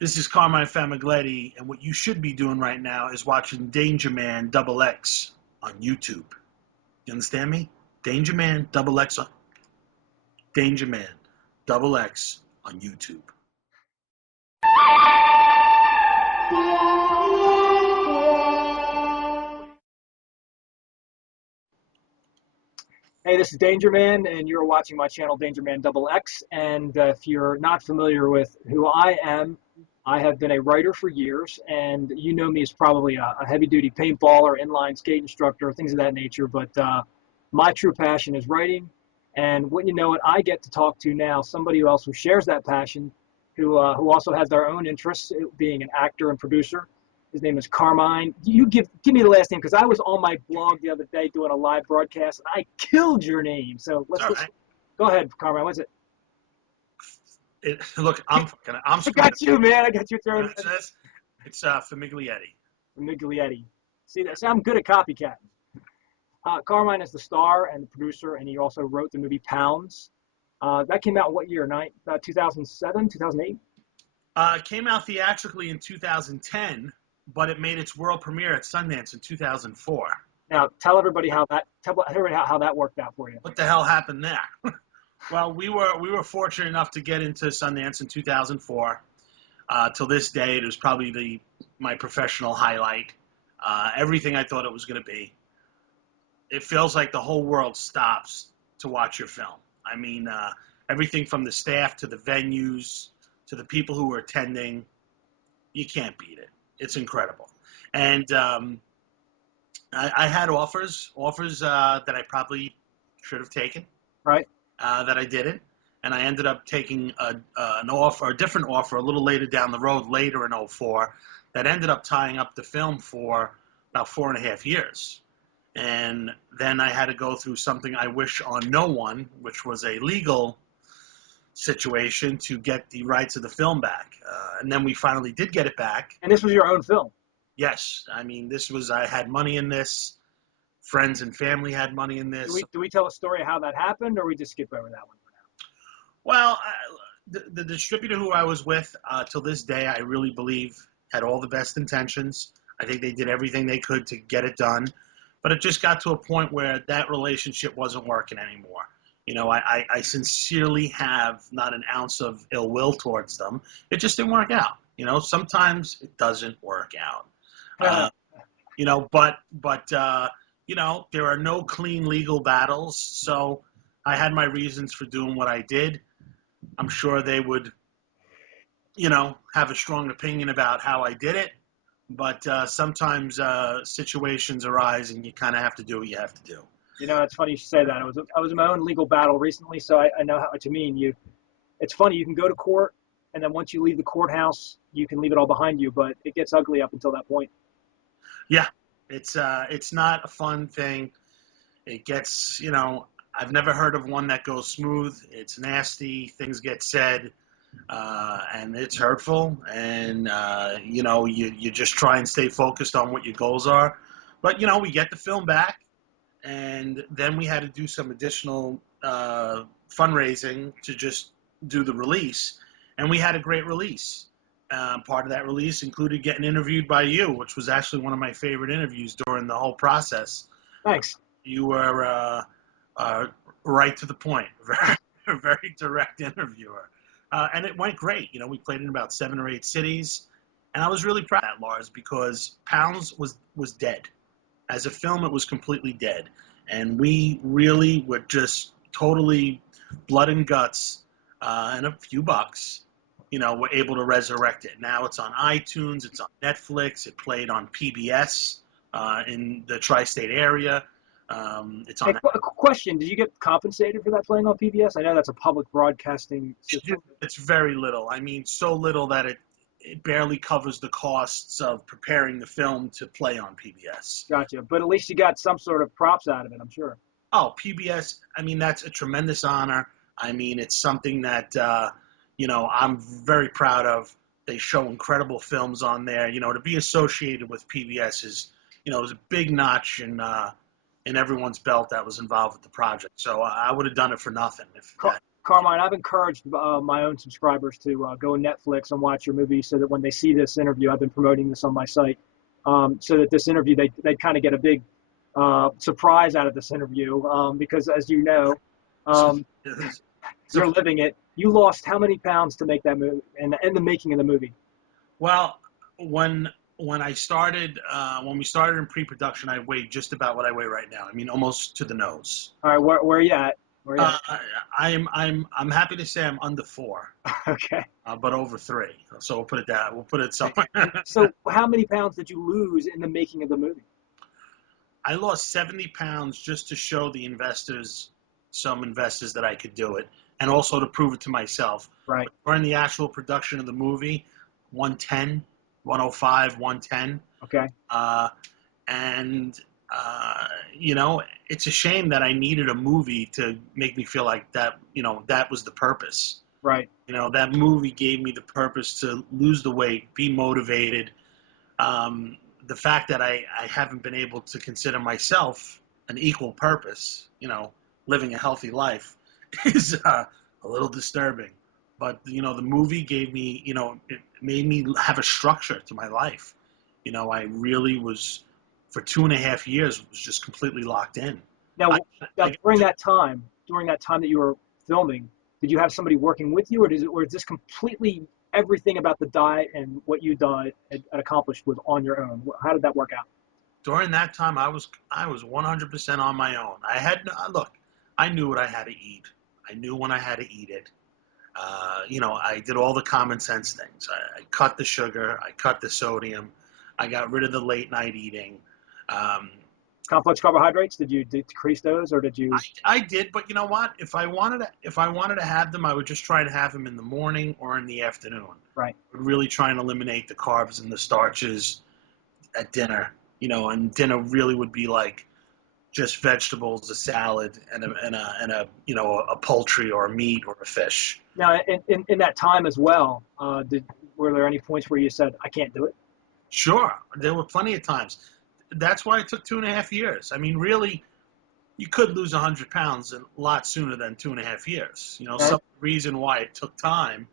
This is Carmine Famiglietti, and what you should be doing right now is watching DangerMan XX on YouTube. You understand me? DangerMan XX on DangerMan XX on YouTube. Hey, this is DangerMan, and you're watching my channel, DangerMan XX. And if you're not familiar with who I am, I have been a writer for years, and you know me as probably a heavy-duty paintballer, inline skate instructor, things of that nature. But my true passion is writing, and wouldn't you know it, I get to talk to now somebody else who shares that passion, who also has their own interests, being an actor and producer. His name is Carmine. You give me the last name, because I was on my blog the other day doing a live broadcast, and I killed your name. So let's go ahead, Carmine. What's it? Look, I'm I got you, man. I got you thrown. It's Famiglietti. Famiglietti. See, I'm good at copycatting. Carmine is the star and the producer, and he also wrote the movie Pounds. That came out what year? 2007, 2008? It came out theatrically in 2010, but it made its world premiere at Sundance in 2004. Now, tell everybody how that worked out for you. What the hell happened there? Well, we were fortunate enough to get into Sundance in 2004. Till this day, it was probably my professional highlight. Everything I thought it was going to be. It feels like the whole world stops to watch your film. I mean, everything from the staff to the venues to the people who were attending, you can't beat it. It's incredible. And I had offers that I probably should have taken. Right. That I didn't, and I ended up taking an offer, a different offer, a little later down the road, later in 2004, that ended up tying up the film for about 4.5 years. And then I had to go through something I wish on no one, which was a legal situation to get the rights of the film back. And then we finally did get it back. And this was your own film? Yes. I mean, I had money in this. Friends and family had money in this. Do we tell a story of how that happened, or we just skip over that one for now? Well, the distributor who I was with till this day, I really believe had all the best intentions. I think they did everything they could to get it done. But it just got to a point where that relationship wasn't working anymore. You know, I sincerely have not an ounce of ill will towards them. It just didn't work out. You know, sometimes it doesn't work out. You know, but you know, there are no clean legal battles, so I had my reasons for doing what I did. I'm sure they would, you know, have a strong opinion about how I did it, but sometimes situations arise and you kind of have to do what you have to do. You know, it's funny you say that. I was in my own legal battle recently, so I know what you mean. It's funny, you can go to court, and then once you leave the courthouse, you can leave it all behind you, but it gets ugly up until that point. Yeah. It's not a fun thing. It gets, you know, I've never heard of one that goes smooth. It's nasty. Things get said, and it's hurtful. And, you know, you just try and stay focused on what your goals are. But, you know, we get the film back, and then we had to do some additional fundraising to just do the release. And we had a great release. Part of that release included getting interviewed by you, which was actually one of my favorite interviews during the whole process. Thanks. You were right to the point, very direct interviewer. And it went great. You know, we played in about 7 or 8 cities. And I was really proud of that, Lars, because Pounds was dead. As a film, it was completely dead. And we really were just totally blood and guts and a few bucks, you know, we're able to resurrect it. Now it's on iTunes, it's on Netflix, it played on PBS in the tri-state area. It's on. A question: did you get compensated for that playing on PBS? I know that's a public broadcasting system. It's very little. I mean, so little that it barely covers the costs of preparing the film to play on PBS. Gotcha. But at least you got some sort of props out of it, I'm sure. Oh, PBS, I mean, that's a tremendous honor. I mean, it's something that, you know, I'm very proud of. They show incredible films on there. You know, to be associated with PBS is, you know, it was a big notch in everyone's belt that was involved with the project. So I would have done it for nothing. Carmine, I've encouraged my own subscribers to go on Netflix and watch your movie so that when they see this interview, I've been promoting this on my site, so that this interview, they kind of get a big surprise out of this interview, because as you know, um, So, you're living it. You lost how many pounds to make that movie and the making of the movie? well, when I started, when we started in pre-production, I weighed just about what I weigh right now. I mean, almost to the nose. All right, where are you at? Where are you Uh, I'm happy to say I'm under 4, at? Okay. but over 3. So we'll put it that. We'll put it somewhere. So how many pounds did you lose in the making of the movie? I lost 70 pounds just to show the investors, some investors, that I could do it, and also to prove it to myself. Right. But during the actual production of the movie, 110, 105, 110. Okay. And, uh, it's a shame that I needed a movie to make me feel like that, that was the purpose. Right. That movie gave me the purpose to lose the weight, be motivated. Um, the fact that I haven't been able to consider myself an equal purpose, living a healthy life, is a little disturbing. But the movie gave me, it made me have a structure to my life. I really was, for 2.5 years, was just completely locked in. I, Now, now I during that time that you were filming, did you have somebody working with you, or is this completely everything about the diet and what you had accomplished was on your own? How did that work out? During that time, I was 100% on my own. Look, I knew what I had to eat. I knew when I had to eat it. I did all the common sense things. I cut the sugar. I cut the sodium. I got rid of the late night eating. Um, Complex carbohydrates? Did you decrease those, or did I, you? I did, but you know what? If I wanted to have them, I would just try to have them in the morning or in the afternoon. Right. I would really try and eliminate the carbs and the starches at dinner. And dinner really would be like just vegetables, a salad, and a poultry or a meat or a fish. Now, in that time as well, were there any points where you said, "I can't do it"? Sure, there were plenty of times. That's why it took 2.5 years. I mean, really, you could lose 100 pounds a lot sooner than 2.5 years. Right. Some reason why it took time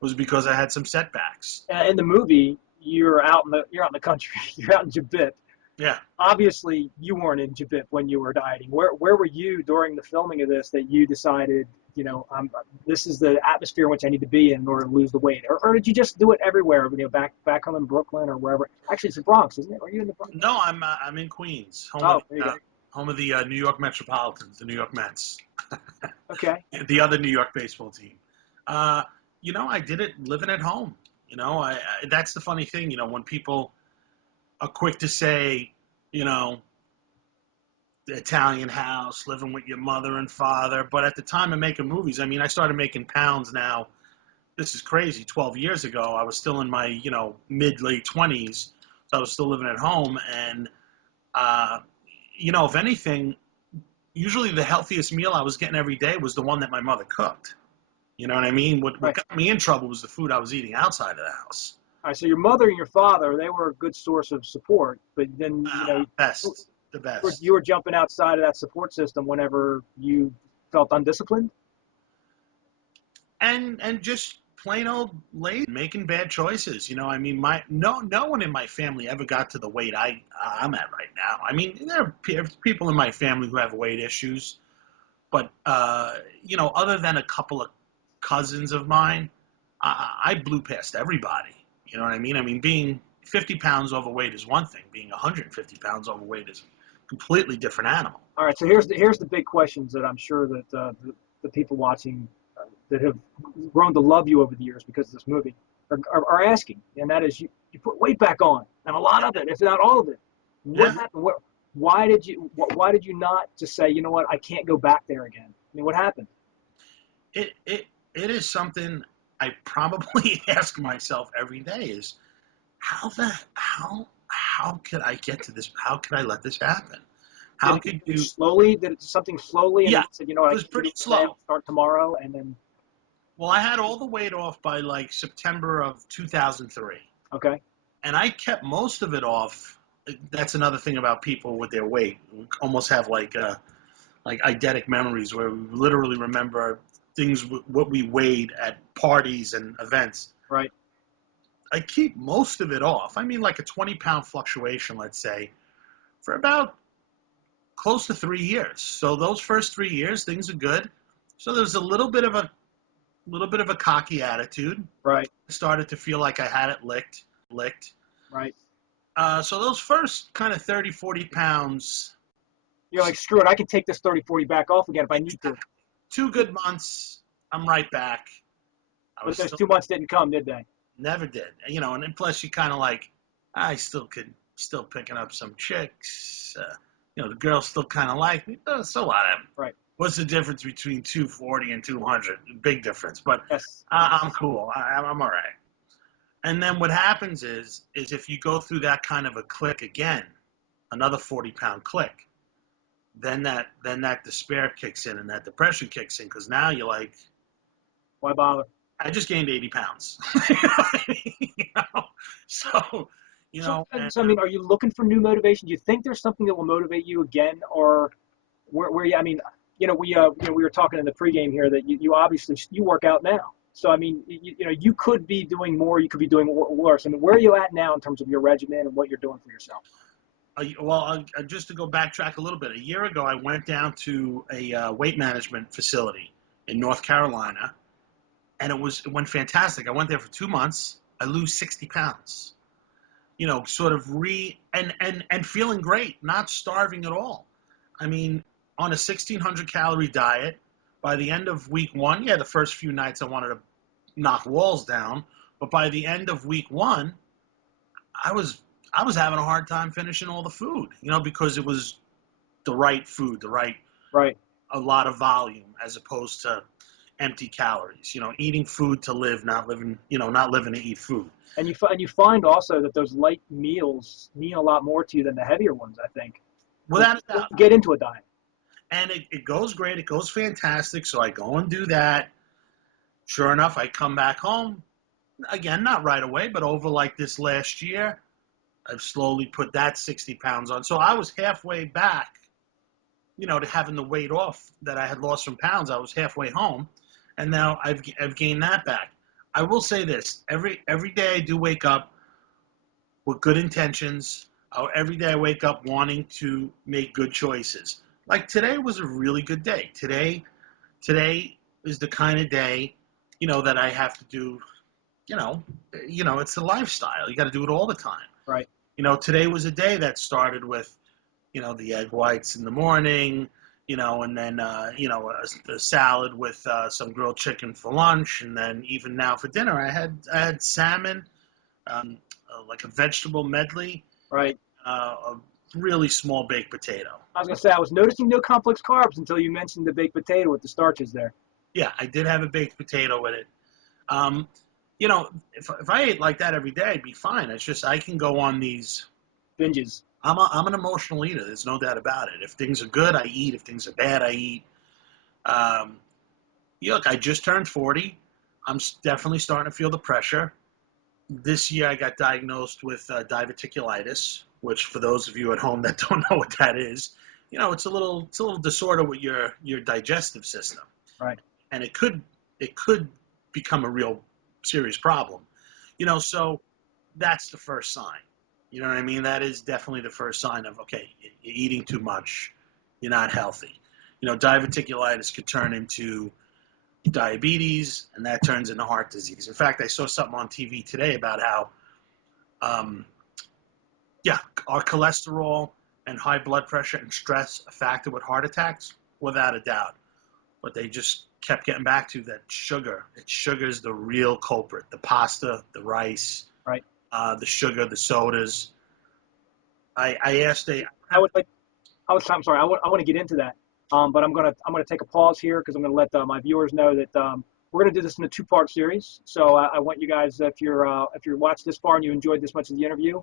was because I had some setbacks. In the movie, you're out in the country, you're out in Jabip. Yeah. Obviously, you weren't in Jabip when you were dieting. Where were you during the filming of this that you decided, this is the atmosphere in which I need to be in order to lose the weight, or did you just do it everywhere? Back home in Brooklyn or wherever. Actually, it's the Bronx, isn't it? Are you in the Bronx? No, I'm in Queens, Oh, there you go. home of the New York Metropolitans, the New York Mets, Okay. the other New York baseball team. Uh, I did it living at home. That's the funny thing. When people are quick to say, you know, the Italian house, living with your mother and father. But at the time of making movies, I mean, I started making pounds now. This is crazy. 12 years ago, I was still in my, mid, late 20s. So I was still living at home. And, uh, if anything, usually the healthiest meal I was getting every day was the one that my mother cooked. You know what I mean? What Right. got me in trouble was the food I was eating outside of the house. All right. So your mother and your father, they were a good source of support, but then, Best. The you best. were jumping outside of that support system whenever you felt undisciplined. And just plain old lazy, making bad choices. I mean, my no one in my family ever got to the weight I'm at right now. I mean, there are people in my family who have weight issues, but other than a couple of cousins of mine, I blew past everybody. You know what I mean? I mean, being 50 pounds overweight is one thing. Being 150 pounds overweight is a completely different animal. All right. So here's the big questions that I'm sure that the people watching that have grown to love you over the years because of this movie are asking, and that is, you put weight back on, and a lot of it, if not all of it. What Yeah. happened? Why did you not just say, you know what, I can't go back there again? I mean, what happened? It is something I probably ask myself every day is how could I get to this? How could I let this happen? Did How it could do you? slowly? Did it something slowly, and then Yeah, you said, you know what, it I was can't do pretty it today. slow. I'll start tomorrow, and then Well, I had all the weight off by like September of 2003, okay. and I kept most of it off. That's another thing about people with their weight. We almost have like eidetic memories where we literally remember things, what we weighed at parties and events. Right. I keep most of it off. I mean, like a 20-pound fluctuation, let's say, for about close to 3 years. So those first 3 years, things are good. So there's a little bit of a cocky attitude. Right. I started to feel like I had it licked. Right. So those first kind of 30, 40 pounds, You're like, screw it, I can take this 30, 40 back off again if I need to. 2 good months, I'm right back. I But was those still 2 months didn't come, did they? never did, and then plus you kind of like, I still picking up some chicks. The girls still kind of like me. So what? Right. What's the difference between 240 and 200? Big difference, but Yes. I'm cool. I'm all right. And then what happens is if you go through that kind of a click again, another 40-pound click, then that despair kicks in and that depression kicks in, because now you're like, Why bother? I just gained 80 pounds. You know what I mean? So, So, I mean, are you looking for new motivation? Do you think there's something that will motivate you again, or where you? I mean, we were talking in the pregame here that you obviously you work out now. So I mean, you could be doing more. You could be doing worse. I mean, where are you at now in terms of your regimen and what you're doing for yourself? well, just to go backtrack a little bit, a year ago I went down to a weight management facility in North Carolina, and it went fantastic. I went there for 2 months. I lose 60 pounds. Sort of and feeling great, not starving at all. I mean, on a 1,600 calorie diet, by the end of week one, yeah, the first few nights I wanted to knock walls down, but by the end of week one, I was I was having a hard time finishing all the food, because it was the right food, Right. a lot of volume as opposed to empty calories. Eating food to live, not living to eat food. And you find also that those light meals mean a lot more to you than the heavier ones, I think. Without a When doubt. you get into a diet. And it goes great. It goes fantastic. So I go and do that. Sure enough, I come back home. Again, not right away, but over like this last year, I've slowly put that 60 pounds on. So I was halfway back, to having the weight off that I had lost from pounds. I was halfway home. And now I've gained that back. I will say this. Every day I do wake up with good intentions. Every day I wake up wanting to make good choices. Like today was a really good day. Today is the kind of day, that I have to do. It's a lifestyle. You got to do it all the time. Right. Today was a day that started with, the egg whites in the morning, and then a salad with some grilled chicken for lunch, and then even now for dinner I had salmon, like a vegetable medley, Right. a really small baked potato. I was gonna say I was noticing no complex carbs until you mentioned the baked potato with the starches there. Yeah, I did have a baked potato with it. Um, if I ate like that every day, I'd be fine. It's just I can go on these. Binges. I'm an emotional eater. There's no doubt about it. If things are good, I eat. If things are bad, I eat. Um, Look, I just turned 40. I'm definitely starting to feel the pressure. This year, I got diagnosed with diverticulitis, which, for those of you at home that don't know what that is, it's a little disorder with your digestive system, Right. and it could become a real serious problem. So that's the first sign. You know what I mean? That is definitely the first sign of, okay, you're eating too much, you're not healthy. Diverticulitis could turn into diabetes, and that turns into heart disease. In fact, I saw something on TV today about how, um, yeah, our cholesterol and high blood pressure and stress a factor with heart attacks, without a doubt. But they just kept getting back to that sugar. Sugar's the real culprit. The pasta, the rice, Right. the sugar, the sodas. I asked I would like. I'm sorry. I want to get into that. But I'm gonna take a pause here because I'm gonna let my viewers know that we're gonna do this in a two-part series. So I want you guys, if you're watched this far and you enjoyed this much of the interview,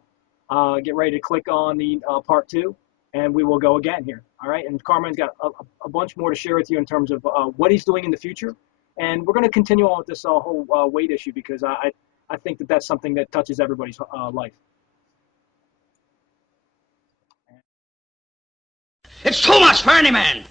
get ready to click on the part two, and we will go again here. All right. And Carmine's got a bunch more to share with you in terms of what he's doing in the future, and we're gonna continue on with this whole weight issue because I think that that's something that touches everybody's life. It's too much for any man.